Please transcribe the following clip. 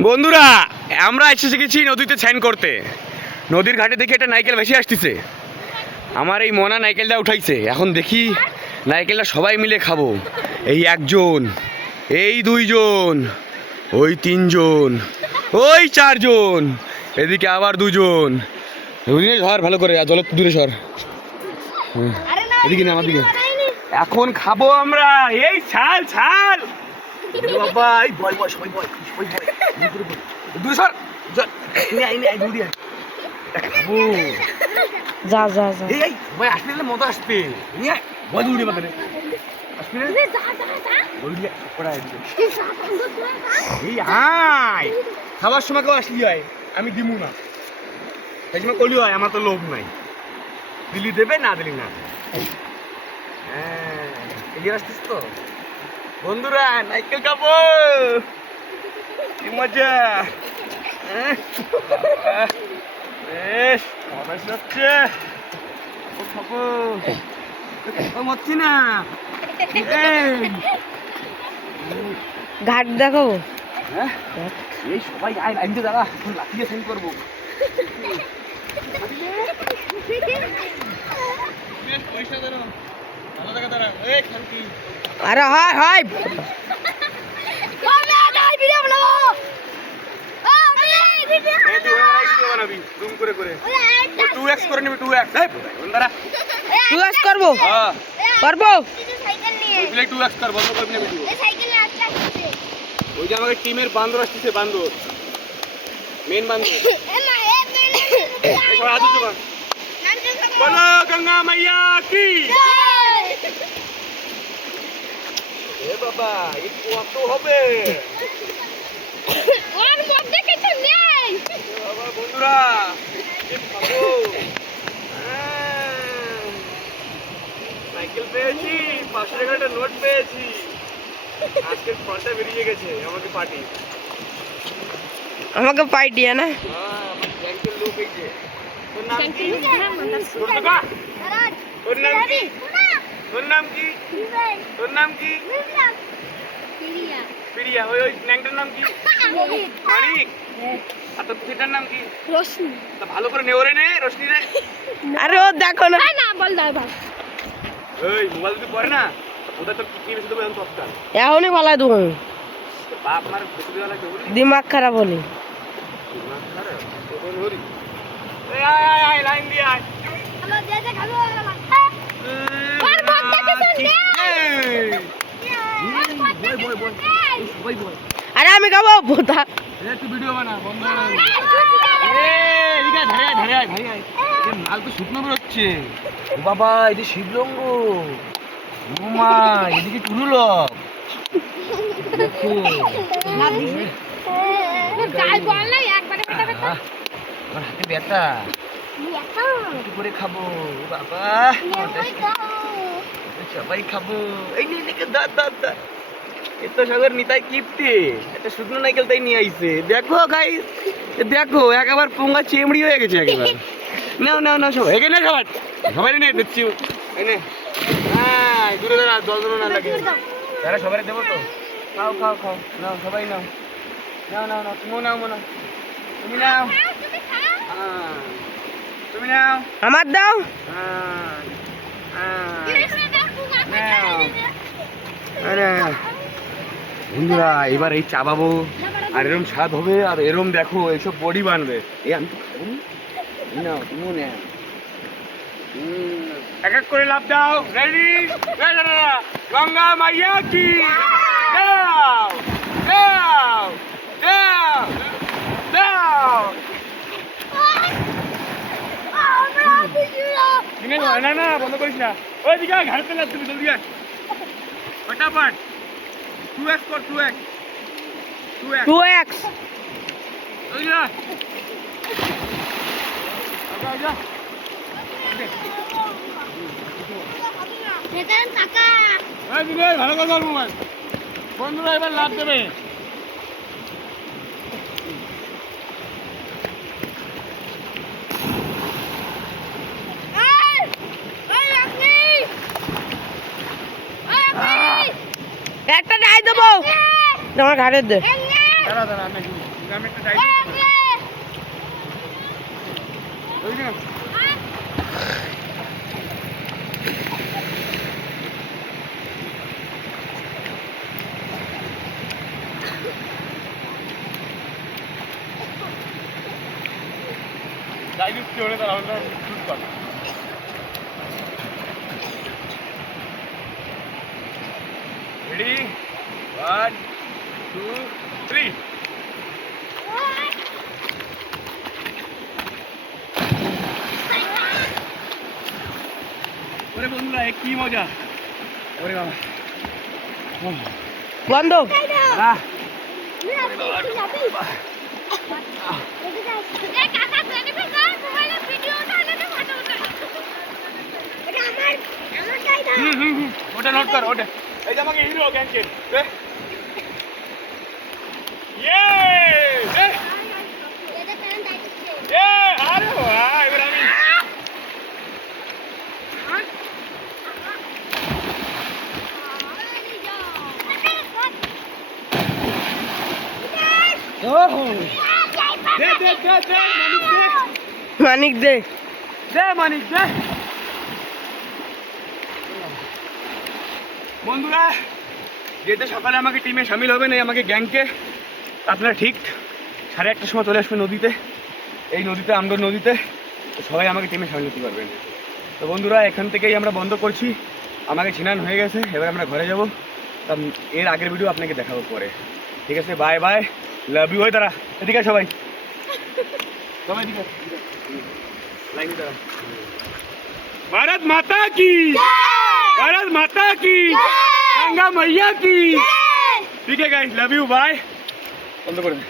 বন্ধুরা আমরা এসে গেছি নদীতে স্নান করতে। নদীর ঘাটে দেখি একটা নারকেল ভেসে আসতেছে। আমার এই মনা নারকেলটা উঠাইছে। এখন দেখি নারকেলটা সবাই মিলে খাবো। এই একজন, এই দুইজন, ওই তিনজন, ওই চারজন, এদিকে আবার দুজন। সর ভালো করে, জলের দূরে সর। এদিকে না আমার দিকে। এখন খাবো আমরা এই ছাল ছাল। বাবা এই বয় বয় সবাই বয় সবাই বয় দূরে সর। খাবো যা যা যা এই ভাই আসলে মজা আসবে। বয় দূরে বাতারে আসবে এই হাই খাবার সময় কেউ আসলি হয়, আমি দিমু না। এই সময় কলি হয়, আমার তো লোভ নাই। দিলি দেবে, না দিলি না। হ্যাঁ এগিয়ে আসতিস তো বন্ধুরা, নাইকেল খাবো। কি মজা! খাবো মরছি না। ঘাট দেখো। এই সবাই আয়, আমি তো দাঁড়া লাঠিয়ে ফোন করবো। আরে হয় হয় করবো করবো। ওই যে আমাকে টিমের বান্দর আসতেছে, বান্দর মেন বান্দর। বলো গঙ্গা মাইয়া কি। এ বাবা এই কত হবে বাবা বন্ধুরা, খাবো। সাইকেল পেয়েছি, 500 টাকার একটা নোট পেয়েছি। আজকের ফলটা বেরিয়ে গেছে আমাকে পার্টি। আমাকে পাইটিয়া না। আমার ব্যাংকের লোক এই যে। তোর নাম কি? তোর নাম কি? তোর নাম কি? তোর নাম কি? প্রিয়া। ওই ওই ন্যাংটার নাম কি? মানিক। আর তোর সেটার নাম কি? রোশনি। তা ভালো করে নেওরে নে, রোশনি রে। আরে ও দেখো না। না বল দাও ভাই। এই মোবাইল যদি পড়ে না, ওটা তো কি বেশি দেবে এখন সবটা। এখনই ভালাই দেবো। বাপ মার বেশি দেওয়া লাগে বলি। দিমাগ খারাপ হলি। এই আয় আয় আয় লাইন দিয়ে আয়। আমার যেতে খাবো না ভাই। আর বলতে কিছু নেই। বয় বয় বয় সবাই বয়। আরে আমি খাবো বোতা। একটু ভিডিও বানা বন্ধ না। এদিকে ধারে আয় ধারে আয় ধারে আয়। এ মাল তো শুকনো বেরোচ্ছে। ও বাবা এদিকে শিবলঙ্গ। ও মা এদিকে টুলুলক। দেখো যাই বল না একবারে কথা কথা। আমার হাতে ব্যথা। একা কি করে খাবো বাবা? সবাই খাবো। এই নে নে দাঁত দাঁত দাঁত। এত সাগর নিতাই কিপতে একটা শুকনো নাইকেল তাই নিয়ে আইছে। দেখো গাইস, দেখো একেবারে পোঙ্গা চেমড়ি হয়ে গেছে একেবারে। নাও নাও নাও সবাই এখানে সবাই সবাই নে দিচ্ছি। এনে হ্যাঁ দূরে দাঁড়া, জল জল না লাগে। তারা সবাই দেবো তো। খাও খাও খাও, নাও সবাই নাও নাও নাও নাও। তুমিও নাও মনে, তুমি নাও। হ্যাঁ তুমি নাও। আমার দাও। হ্যাঁ হ্যাঁ বন্ধুরা, এবার এই চাবাবো আর এরম স্বাদ হবে। আর এরম দেখো এইসব বডি বানবে। এই আমি তো খাবো না, তুমিও না। এক এক করে লাভ দাও। রেডি? গঙ্গা মাইয়া কি দাও দাও দাও দাও। না না বন্ধ করিস না। ওই দিকে ঘাটতে লাভ তুমি জলদি আয় ফটাফট। 2x কর 2x 2x। ওই যা আচ্ছা এখানে টাকা এই দিকে ভালো কথা বল মোবাইল। বন্ধুরা এবার লাভ দেবে। একটা নাই দেবো তোমার ঘাটের দে। দাঁড়া দাঁড়া আমি একটা যাই ওই না যাই দিচ্ছি ওরে তারা শুট কর রেডি 1 2 3 ওরে বন্ধুরা এ কি মজা ওরে বাবা বন্ধ আহ ওটা নোট কর ওটা এই যে আমাকে হিরো গ্যাংকে ইয়ে এ আরে বাহ এবার আমি ওহো দে দে দে দে মানিক দে মানিক দে দে মানিক দে বন্ধুরা যেতে সকালে আমাকে টিমে সামিল হবে না আমাকে গ্যাংকে আপনারা ঠিক 1:30টার সময় চলে আসবেন নদীতে এই নদীতে আমদর নদীতে তো সবাই আমাকে টিমে সামিল হতে পারবেন তো বন্ধুরা এখান থেকেই আমরা বন্ধ করছি আমাকে ছিনান হয়ে গেছে এবার আমরা ঘরে যাব তা এর আগের ভিডিও আপনাকে দেখাবো পরে ঠিক আছে বাই বাই লাভ ইউ হয় তারা এদিকে আয় সবাই সবাই দিকে লাইনে দাঁড়া भारत माता की भारत माता की गंगा मैया की ठीक है गाइस लव यू बाय बंद कर दे